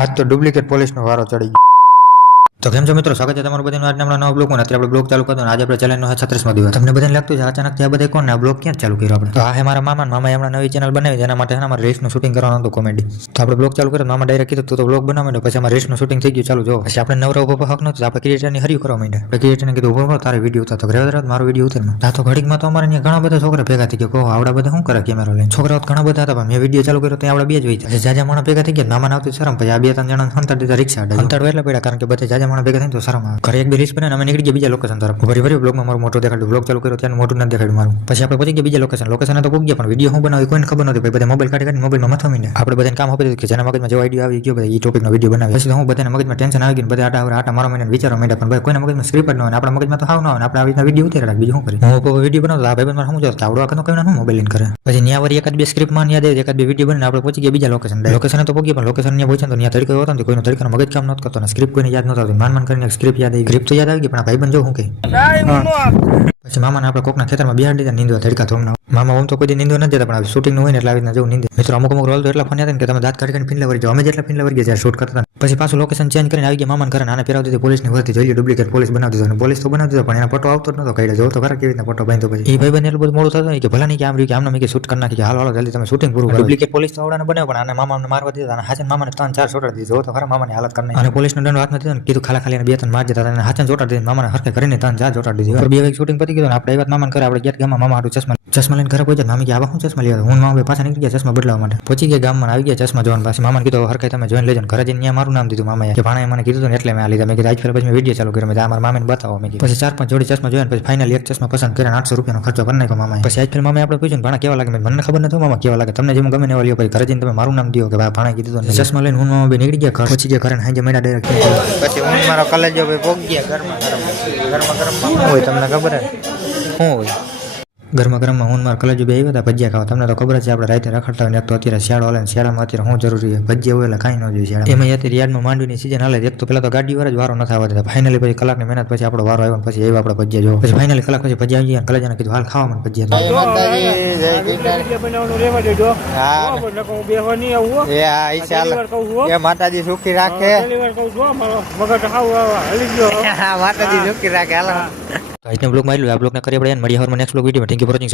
આજ તો ડુપ્લિકેટ પોલીસનો વારો ચડી ગયો. તો કેમ છો મિત્રો, સ્વાગત છે તમારું બધાનું આજના આપણા નવા બ્લોગમાં. અત્યારે આપણે બ્લોગ ચાલુ કરતો અને આજે આપણે ચેનલનો 36મો દિવસ. તમને બધાને લાગતું છે અચાનક આ બધા કોણ આ બ્લોગ ક્યાં ચાલુ કર્યો આપણે? તો આ હે મારા મામાએ હમણાં નવી ચેનલ બનાવી, જેના માટે અમારે રેસનું શૂટિંગ કરવાનું હતું કોમેડી. તો આપણે બ્લોગ ચાલુ કર્યો, મામા ડાયરેક્ટ કીધું તું તો બ્લોગ બનાવ માંડ્યો. પછી અમારે રેસનું શૂટિંગ થઈ ગયું, ચાલુ જો. પછી આપણે નવરા ઉભો હક નહોતું, આપણે ક્રિએટરની હર્યું કરવા માંડ્યા. આપણે ક્રિએટરને કીધું ઉભો કરો, તારે વિડીયો ઉતાર. તો ઘરે મારો વિડીયો ઉતારમાં તા તો ઘડીકમાં તો અમારે ઘણા બધા છોકરા ભેગા થઈ ગયા. કહો આવડા બધા શું કરે કેમેરો લઈને? છોકરાઓ ઘણા બધા હતા, પણ મેં વિડીયો ચાલુ કર્યો તો આવડા બે જ હોય. પછી જાજા માણસ ભેગા થઈ ગયા, મામાને આવતી શરમ. પછી આ બે ત્રણ જણા હંતાડ દીધા રિક્ષા અડાડી. હંતાડવા એટલે પડ્યા, કારણ કે બધા જાજા માણસ ભેગા થઈને તો શરમ આવે. ઘરે એક બે રીલ્સ બનાવીને અમે નીકળી ગયા બીજા લોકેશન તરફ. ફરી બ્લોગમાં મારું મોટું દેખાડ્યું. બ્લોગ ચાલુ કર્યો ત્યાં મોટું નથી દેખાડ્યું મારું. પછી આપણે પહોંચી ગયા બીજા લોકેશન તો પહોંચી ગયા, પણ વિડીયો હું બનાવી કોઈને ખબર નથી. બધા મોબાઈલ કાઢી મોબાઈલમાં મથવા માંડ્યા. આપણે બધાને કામ આપી દીધું કે જેના મગજમાં જે આઈડિયા આવી ગયો બધા એ ટોપિકનો વિડીયો બનાવી. પછી હું બધાના મગજમાં ટેન્શન આવી ગયું, બધા આટા મારા મને વિચારો માંડ્યા. પણ ભાઈ કોઈના મગજમાં સ્ક્રિપ્ટ ન હોય, આપણા મગજમાં તો હાવ ન હોય. આપણે આવી રીતના વિડીયો ઉતારી રાખ, બીજું શું કરી. હું વિડીયો બનાવતો આ ભાઈ મારે શું જોતો આવડો આખો કઈ હું મોબાઈલ લઈને કરે. પછી ત્યાં વળી એકાદ બે સ્ક્રિપ્ટમાં યાદ આવી, એકાદ બે વિડીયો બનાવીને આપણે પહોંચી ગયા બીજા લોકેશન તો પહોંચી, પણ લોકેશન ત્યાં પહોંચ્યા તો ત્યાં તરીકે હતો ને કોઈનો તરીકાનો મગજ કામ નહોતો કરતો ને સ્ક્રિપ્ટ કોઈને યાદ નહોતો. માન કરીને સ્ક્રિપ્ટ યાદ આવી, સ્ક્રિપ્ટ તો યાદ આવી ગઈ, પણ આ ભાઈબંધ જો હું કહે. પછી મામાને આપણે કોકના ખેતરમાં બિહાડી દીધા નીંદવા તડકા ધોમના. મામા આમ તો કોઈ નીંદવા નથી જતા, પણ શૂટિંગ હોય ને એટલે આવી રીતના જવું નીંદે. મિત્રો અમુક રોલ તો એટલા ફોન હતા કે તમે દાંત કાઢીને પિંડલા વળી જાઓ. અમે જેટલા પિંડલા વળી ગયા જ્યારે શૂટ કરતા. પછી પાછું લોકેશન ચેન્જ કરીને આવી ગયા મામાને ઘરે. આને પહેરાવી દીધી પોલીસની વર્દી. જોઈએ ડુપ્લિકેટ પોલીસ બનાવી દીધો. પોલીસ તો બનાવી દીધો, પણ એના ફોટો આવતો જ નતો. કઈ જો તો ખરા કેવી રીતના ફોટો બાંધ્યો. પછી એ ભાઈ એટલું બધું મોડું થતું કે ભલા નહીં કે આમ રહ્યું કે આમને મેં શૂટ કરી નાખી કે હાલો જલ્દી તમે શૂટિંગ પૂરું કરો. ડુપ્લિકેટ પોલીસ તો આવડાને બનાવ્યો, પણ આને મામાને મારવા દીધા. અને હાચન મામાને 3-4 ચોટાડી દીધો. તો ખરા મામાની હાલત કરી. અને પોલીસનો દંડ હાથમાં દીધો ને કીધું ખાલી 2-3 માર જતા. અને હાચન ચોટાડી દીધી. મામાને હરખે કરીને 3-4 ચોટાડી દીધી. બે વાગે શૂટિંગ પતી ગયું. આપણે એ વાત મામાને કરે. આપણે ગયા ગામમાં મામા હાટું ચશ્મા લઈને ઘરે પહોંચ્યા. મામી કે આવા હું ચશ્મા લેવા. હું મામા પાછા નીકળી ગયા ચશ્મા બદલાવા માટે. પહોંચી ગયા ગામમાં આવી ગયા ચશ્મા જોવાનું. પછી મામાને કીધું હરખે તમે જોઈને લેજો. ઘરે જઈને મારું નામ દીધું મામાએ કે ભાણાએ મને કીધું એટલે મેં આ લીધા. મેં કીધું આજ ફેર પછી મેં વિડીયો ચાલુ કર્યો. મેં મારા મામાને બતાવો. મેં કીધું પછી 4-5 જોડી ચશ્મા જોયા. પછી ફાઇનલી એક ચશ્મા પસંદ કર્યા. 800 રૂપિયાનો ખર્ચો કરી નાખ્યો મામાએ. પછી આજ ફેર મામાએ આપણે પૂછ્યું ભાણા કેવા લાગે. મને ખબર નથી મામા કેવા લાગે, તમને જેમ ગમે ને એવા લ્યો. પછી ઘરે જઈને તમે મારું નામ દો કે ભાઈ ભાણાએ કીધું. ચશ્મા લઈને હું મામા બે નીકળી ગયા ઘર. પછી ગયા ઘરે હાંજે મેડા ડાયરેક્ટ. પછી હું મારો કલેજો ભાઈ પોગી ગયા ગરમા હોય. તમને ખબર શું હોય ગરમા હું મારા કલેજો બે આવ્યા હતા ભજીયા ખાવા. તમને તો ખબર છે આપણે રાતે રખડતા હોય ને. એક તો અત્યારે શિયાળો હાલે ને શિયાળામાં અત્યારે શું જરૂરી છે ભજીયા હોય એટલે કાંઈ ન જોઈએ શિયાળા. એમાં અત્યારે યાર્ડમાં માંડવીની સિઝન હાલે. એક તો પેલા તો ગાડી વાળા જ વારો નથી આવવા દેતા. ફાઇનલી પછી કલાકની મહેનત પછી આપણો વારો આવ્યો. પછી એવા આપણે ભજીયા જોવો. પછી ફાઇનલી કલાક પછી ભજીયા આવી ગયા. કલેજાને કીધું હાલ ખાવા મને ભજીયા. માતાજી સુખી રાખે. માતાજી સુખી રાખે. હાલ બ્લોગ માં આ બ્લોગને કરી આપણે મળીએ નેક્સ્ટ બ્લોગ વિડીયોમાં. Thank you for watching.